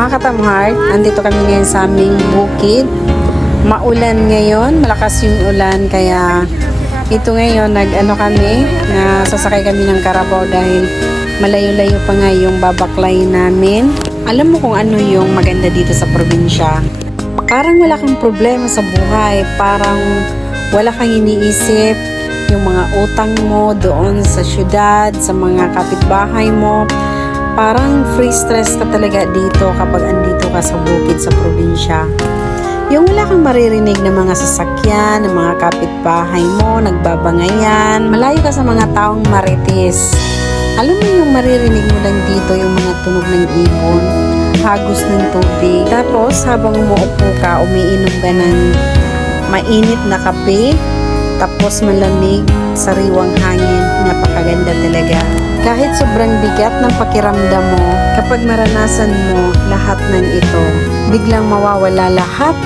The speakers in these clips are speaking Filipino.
Mga katamhard, andito kami ngayon sa aming bukid. Maulan ngayon, malakas yung ulan kaya ito ngayon nag-ano kami, na sasakay kami ng karabaw dahil malayo-layo pa nga yung babaklay namin. Alam mo kung ano yung maganda dito sa probinsya? Parang wala kang problema sa buhay, parang wala kang iniisip yung mga utang mo doon sa syudad, sa mga kapitbahay mo. Parang free stress ka talaga dito kapag andito ka sa bukid sa probinsya. Yung wala kang maririnig na mga sasakyan, ng mga kapitbahay mo, nagbabangayan, malayo ka sa mga taong marites. Alam mo yung maririnig mo lang dito yung mga tunog ng ibon, hagos ng tubig. Tapos habang umuupo ka, umiinom ka ng mainit na kape, tapos malamig, sariwang hangin, napakaganda talaga. Kahit sobrang bigat ng pakiramdam mo, kapag maranasan mo lahat ng ito, biglang mawawala lahat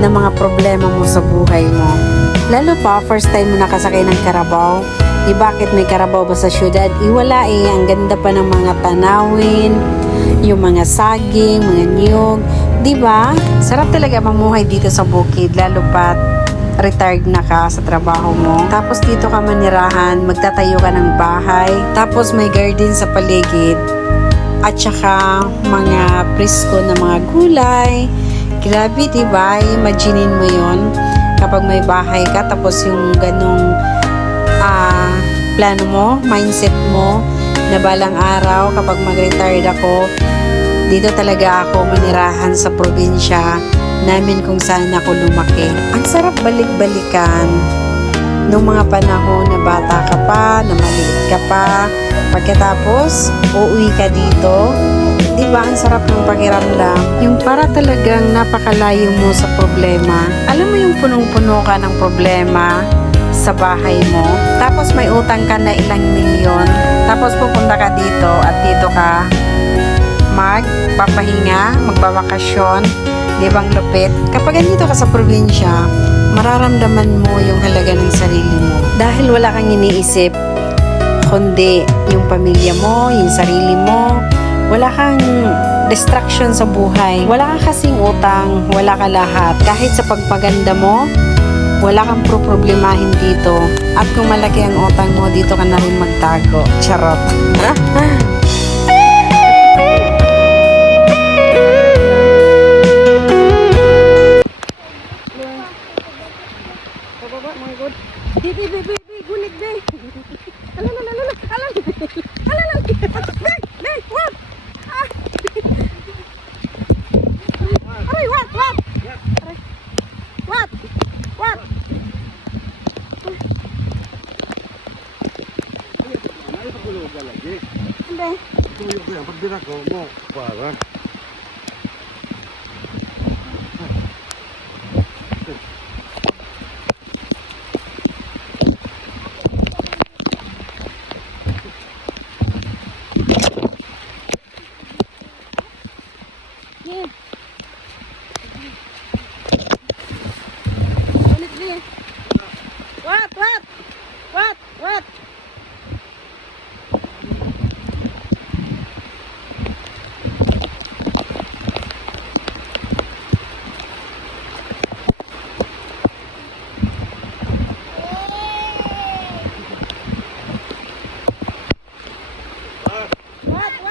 ng mga problema mo sa buhay mo. Lalo pa, first time mo nakasakay ng karabaw, bakit may karabaw ba sa syudad? Wala ang ganda pa ng mga tanawin, yung mga saging, mga niyog, diba? Sarap talaga mamuhay dito sa bukid, lalo pa retired na ka sa trabaho mo. Tapos dito ka manirahan, magtatayo ka ng bahay, tapos may garden sa paligid, at saka mga presko na mga gulay. Grabe, diba? Imaginein mo yon kapag may bahay ka, tapos yung ganong plano mo, mindset mo, na balang araw kapag mag-retired ako, dito talaga ako manirahan sa probinsya namin kung saan ako lumaki. Ang sarap balik-balikan nung mga panahon na bata ka pa, na maliit ka pa, pagkatapos uuwi ka dito. Diba ang sarap ng pakiramdam? Yung para talagang napakalayo mo sa problema. Alam mo yung punong-puno ka ng problema sa bahay mo, tapos may utang ka na ilang milyon, tapos pupunta ka dito at dito ka magpapahinga, magbabakasyon. Di bang lupit? Kapag andito ka sa probinsya, mararamdaman mo yung halaga ng sarili mo. Dahil wala kang iniisip, kundi yung pamilya mo, yung sarili mo. Wala kang distraction sa buhay. Wala kang kasing utang, wala ka lahat. Kahit sa pagpaganda mo, wala kang problemahin dito. At kung malaki ang utang mo, dito ka na rin magtago. Charot. Tuyok ko yan, pag binako mo, para. What?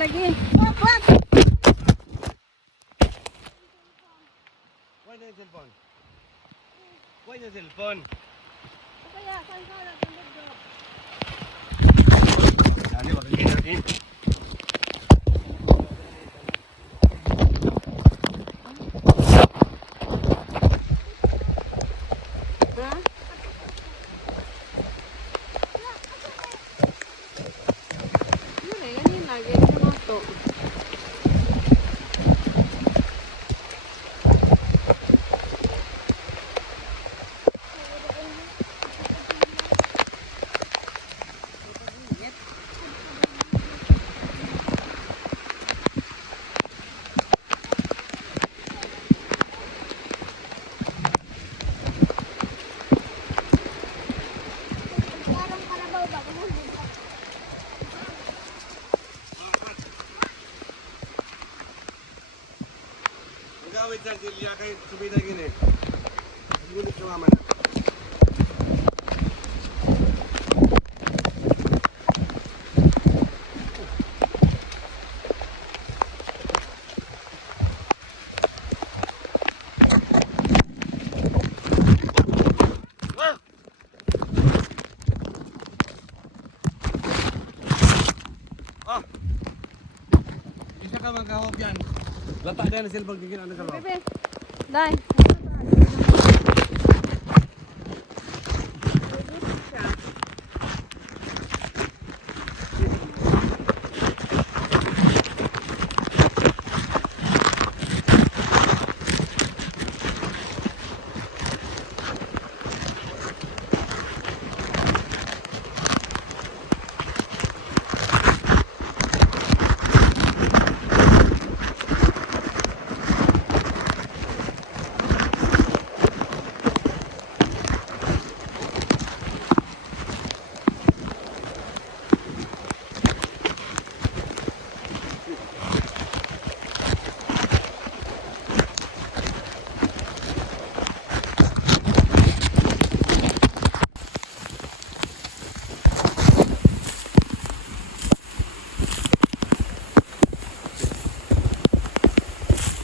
lagi. What? Why na yung cellphone? Why na yung cellphone? Kaya, saan ka lang? Dali, makikita natin. lagi mo to. Magawid sa silya kay subida gini. Gulit sa mama na. Isa ka magkahop yan. Lata din ang silbag digin ano ka ba? Bebe. Dai.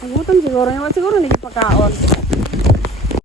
Nagutom siguro. Siguro hindi pagkaon.